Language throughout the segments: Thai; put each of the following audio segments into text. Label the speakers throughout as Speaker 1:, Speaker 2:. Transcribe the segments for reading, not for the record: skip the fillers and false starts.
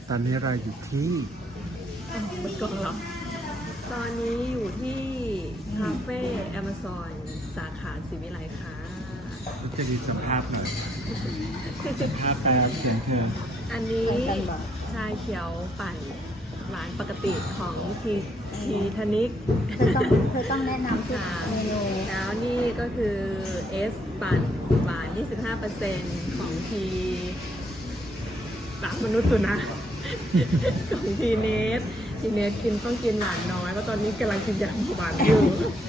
Speaker 1: ตอนนี้เราอยู่ที่
Speaker 2: บนกล่องเหรอตอนนี้อยู่ที่คาเฟ่แอมะซอนสาขาศรีวิไลค่ะ
Speaker 1: จะมีสัมภาษณ์หน่อยสัมภาษณ์แปลเสียงเธอ
Speaker 2: อันนี้ชาเขียวปั่นหวานปกติของทีทนิก
Speaker 3: เธอต้องแนะนำที่
Speaker 2: ค่ะ
Speaker 3: เมนู
Speaker 2: แล้วนี่ก็คือเอสปั่นหวาน 25%ของทีรักมนุษย์สุนัขของทีเนสกินต้องกินหวานน้อยเพราะตอนนี้กำลังกินยาหวานอยู่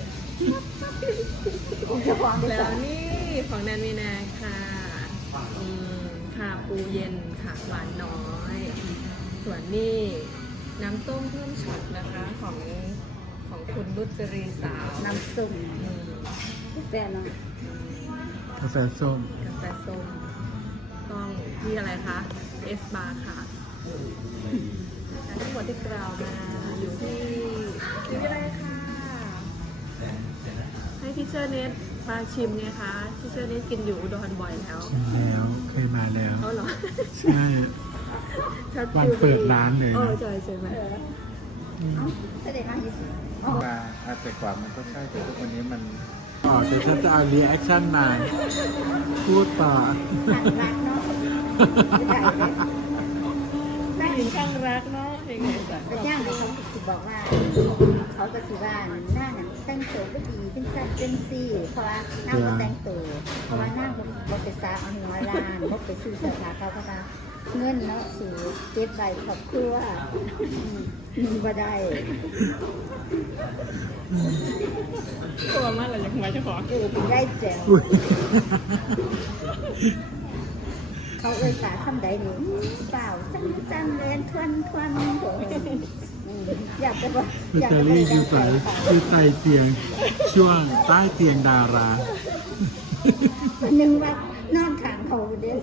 Speaker 3: จะวางไป
Speaker 2: แล้
Speaker 3: ก่อ
Speaker 2: วน นี่ของแนนมีนาค่ะค่ะปูเย็นค่ะหวานน้อย ส่วนนี่น้ำส้มเพิ่มช็อตนะคะของคุณรุจรีสาว
Speaker 3: น้ำซุป
Speaker 2: อืม
Speaker 3: แฟนเนาะ
Speaker 1: กาแฟส้ม
Speaker 2: กาแฟส้มต้องที่อะไรคะเอสบาร์ค่ะและทั้งหมดที่กล่าวมาอยู่ที่อะไรค่ะให้ทิเชอร์เนสมาชิมไงคะทิเชอร์เนสกินอยู่อุดรบ่อยแล้ว
Speaker 1: ชิมแล้วเคยมาแล้ว
Speaker 2: เอาเหรอ
Speaker 1: ใช่ วันเปิดร้านเลยนะ
Speaker 2: ใช่ไหม
Speaker 3: เสด็จมาอยู่สิ
Speaker 1: ว่าแต่ก่อนมันก็ใช่แต่ทุกวันนี้มันอ๋อแต่ฉันจะเอารีแอคชั่นมาพูดต่อ
Speaker 3: หนักรักเนาะใหญ่เลย
Speaker 2: ผู้หญิงช่างรักเนาะยังไงจ้ะ
Speaker 3: แต่ย่างเลยเขาสิบอกว่า เขาก็สิว่าหน้านั้นแต่งตัวก็ดีเป็นสัตว์เป็นซี่เพราะว่าหน้าบ่แต่งตัวเพราะว่าหน้าบ่ไปซาเอาหัวล้านบ่ไปซื้อเสื้อผ้าเขาก็ว่าเงินเนาะสิเก็บไว้ครอบครัวมีบ่ได้
Speaker 2: กลัวมากเลยยังไงจะขอ
Speaker 3: อยู่เป็นได้แจ๋ว
Speaker 1: อุ๊ย
Speaker 3: เขาเอ่ยสาคำใดหนูเปล่าจังเล่นทวนอยากจะบอก
Speaker 1: แบตเตอรี่อยู่ใส่อยู่ใต้เตียง ช่วงใต้เตียงดารา
Speaker 3: วันหนึ่งว่านอนขางเขาเด้อ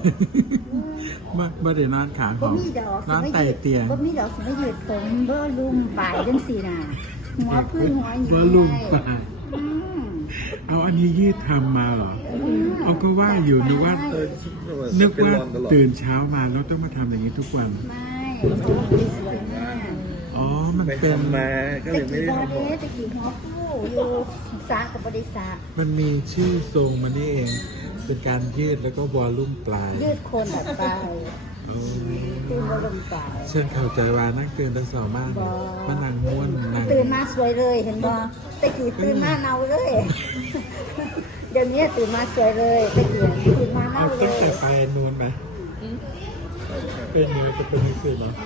Speaker 1: ไม่ได้นอนขาข
Speaker 3: บ่
Speaker 1: อง
Speaker 3: มีดอก
Speaker 1: นอนใต้เตียง
Speaker 3: บ่มีดอกสิไม่ยืดผมเบ้อลุ่มปลายจังสี่น่ะหัวพื้นหัวหยิบ
Speaker 1: ว่าลุงป่า
Speaker 3: อืม
Speaker 1: เอาอันนี้ยืดทำมาเหรอ เอาก็ว่าอยู่นึกว่าตื่นเช้ามาแล้วต้องมาทำอย่างนี้ทุกวัน
Speaker 3: ไม่เขาสวยมาก
Speaker 1: อ๋อ มัน
Speaker 4: ไป
Speaker 1: เป็น
Speaker 4: ทำมาก็เลยไม่ได้ทำ
Speaker 3: ตะกี้หัวผู้อยู่สากับบริษัท
Speaker 1: มันมีชื่อทรงมันนี่เอง เป็นการยืดแล้วก็วอลลุ่มปลาย
Speaker 3: ยืดโคนออกไป
Speaker 1: อ๋อ
Speaker 3: ตื่นมาลงไป
Speaker 1: เช่นเข้าใจว่านั่งตื่นตั้งสองมากมันนั่งม้วนนั่ง
Speaker 3: ตื่นมาสวยเลยเห็นบ่ตะกี้ตื่นมาเนาเลย เดี๋ยวนี้ตื่นมาสวยเลยตะกี้ตื่นมา
Speaker 1: เอา
Speaker 3: เนาเล
Speaker 1: ตั้งแต่
Speaker 3: ย
Speaker 1: ปลายนูนไหมเป็นเนื้อจะเป็นนิสิตเหรอ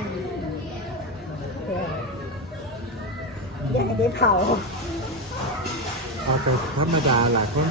Speaker 3: อย่าให้ได้เผา
Speaker 1: เอาแต่ธรรมดาหล่ะคน